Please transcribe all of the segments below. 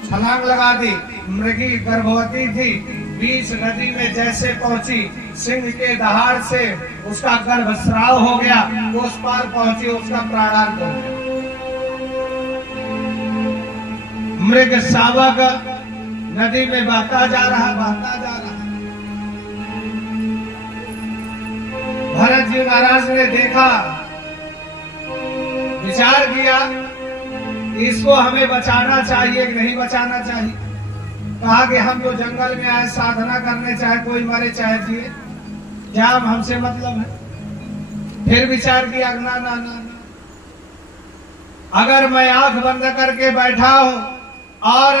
छलांग लगा दी। मृगी गर्भवती थी, बीच नदी में जैसे पहुंची, सिंह के दहाड़ से उसका गर्भस्राव हो गया। उस पार पहुंची, उसका प्राणांत हो गया। मृग शावक नदी में बहता जा रहा, बहता जा रहा। भरत जी महाराज ने देखा, विचार किया इसको हमें बचाना चाहिए कि नहीं बचाना चाहिए। कहा कि हम जो जंगल में आए साधना करने, चाहे कोई मरे चाहे जिए, क्या हमसे मतलब है। फिर विचार किया ना ना ना, अगर मैं आंख बंद करके बैठा हूं और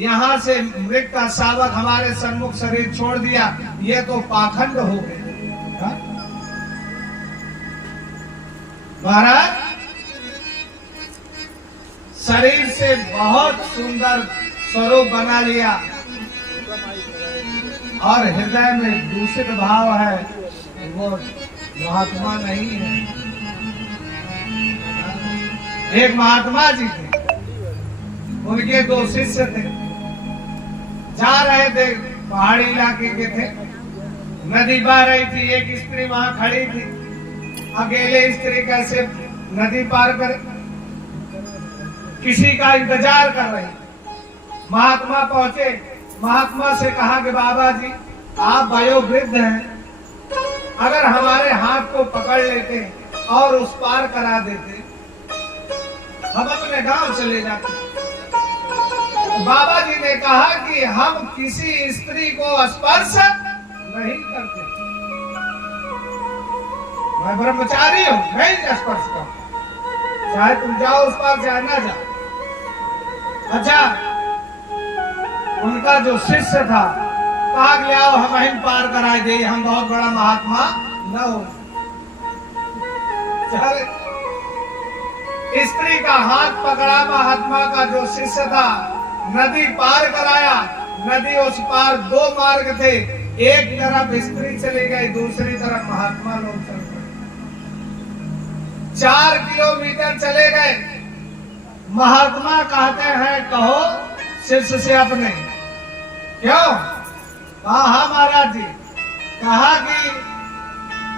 यहां से मृग का शावक हमारे सन्मुख शरीर छोड़ दिया, ये तो पाखंड हो गए। महाराज शरीर से बहुत सुंदर स्वरूप बना लिया और हृदय में दूषित भाव है, वो महात्मा नहीं है। एक महात्मा जी थे, उनके 2 शिष्य थे, जा रहे थे, पहाड़ी इलाके के थे, नदी बह रही थी, एक स्त्री वहां खड़ी थी। अकेले स्त्री कैसे नदी पार करे, किसी का इंतजार कर रही। महात्मा पहुंचे, महात्मा से कहा कि बाबा जी आप वयोवृद्ध हैं, अगर हमारे हाथ को पकड़ लेते और उस पार करा देते, हम अपने गांव चले जाते। बाबा जी ने कहा कि हम किसी स्त्री को स्पर्श नहीं करते, मैं ब्रह्मचारी हूं, नहीं स्पर्श करता, चाहे तुम जाओ उस पार चाहे ना जाओ। अच्छा, उनका जो शिष्य था कहा कि आओ हम ही पार कराए दे, हम बहुत बड़ा महात्मा न हो। स्त्री का हाथ पकड़ा, महात्मा का जो शिष्य था, नदी पार कराया। नदी उस पार 2 मार्ग थे, एक तरफ स्त्री चली गई, दूसरी तरफ महात्मा लोग चल गए। 4 किलोमीटर चले गए। महात्मा कहते हैं कहो शिष्य से अपने, क्यों? कहा हाँ महाराज जी। कहा कि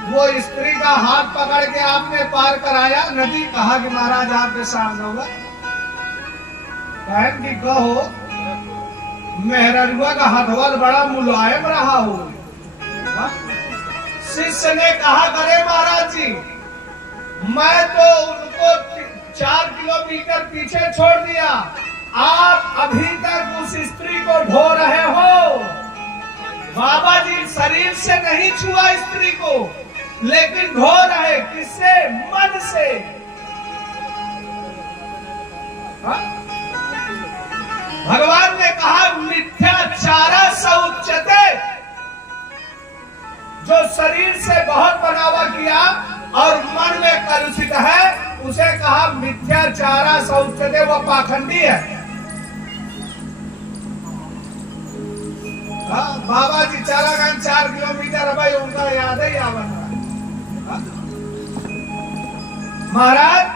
वो स्त्री का हाथ पकड़ के आपने पार कराया नदी। कहा कि महाराज आपके सामने होगा। कहन की कहो मेहररुआ का हथवल बड़ा मुलायम रहा हो। शिष्य ने कहा करे महाराज जी, मैं तो उनको 4 किलोमीटर पीछे छोड़ दिया, आप अभी तक उस स्त्री को ढो रहे हो। बाबा जी शरीर से नहीं छुआ स्त्री को, लेकिन ढो रहे किससे? मन से। हा? भगवान ने कहा मिथ्याचारा सउच्यते, जो शरीर से बहुत बनावा किया और मन में कलुषित है, उसे कहा मिथ्याचारा सउच्यते, वो पाखंडी है। बाबा जी चारागान 4 किलोमीटर भाई उनका याद है या बन रहा। महाराज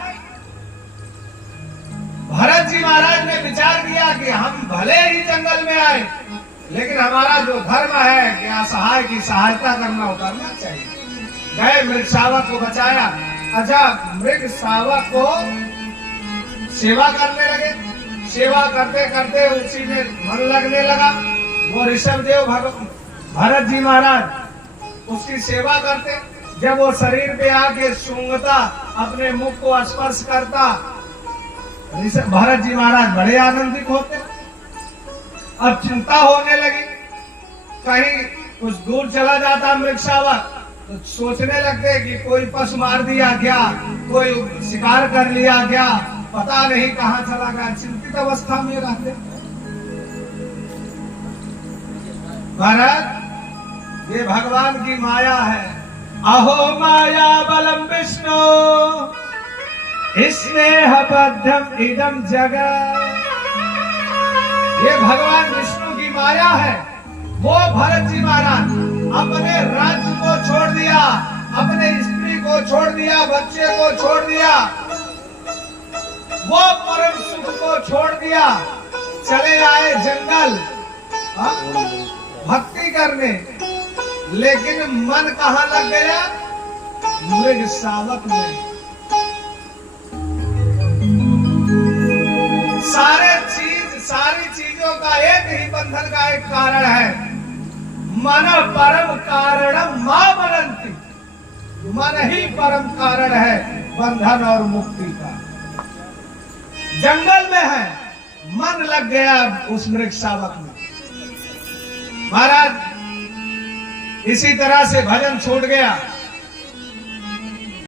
भरत जी महाराज ने विचार किया कि हम भले ही जंगल में आए, लेकिन हमारा जो धर्म है कि असहाय की सहायता करना उतरना चाहिए। गए, मृग शावक को बचाया। अच्छा, मृग शावक को सेवा करने लगे। सेवा करते करते उसी में मन लगने लगा। वो ऋषभदेव भरत जी महाराज उसकी सेवा करते। जब वो शरीर पे आके सूंघता, अपने मुख को स्पर्श करता, भरत जी महाराज बड़े आनंदित होते। अब चिंता होने लगी, कहीं कुछ दूर चला जाता मृग शावक तो सोचने लगते कि कोई पशु मार दिया क्या, कोई शिकार कर लिया क्या, पता नहीं कहाँ चला गया। चिंतित अवस्था में रहते। भरत, ये भगवान की माया है। अहो माया बलम विष्णु स्नेह बद्धम इदम जगत। ये भगवान विष्णु की माया है। वो भरत जी महाराज अपने राज्य को छोड़ दिया, अपने स्त्री को छोड़ दिया, बच्चे को छोड़ दिया, वो परम सुख को छोड़ दिया, चले आए जंगल भक्ति करने, लेकिन मन कहाँ लग गया? मृग शावक में। सारी चीजों का एक ही बंधन का एक कारण है, मन परम कारणम मां बनंती। मन ही परम कारण है बंधन और मुक्ति का। जंगल में है, मन लग गया उस मृग शावक में। महाराज इसी तरह से भजन छूट गया।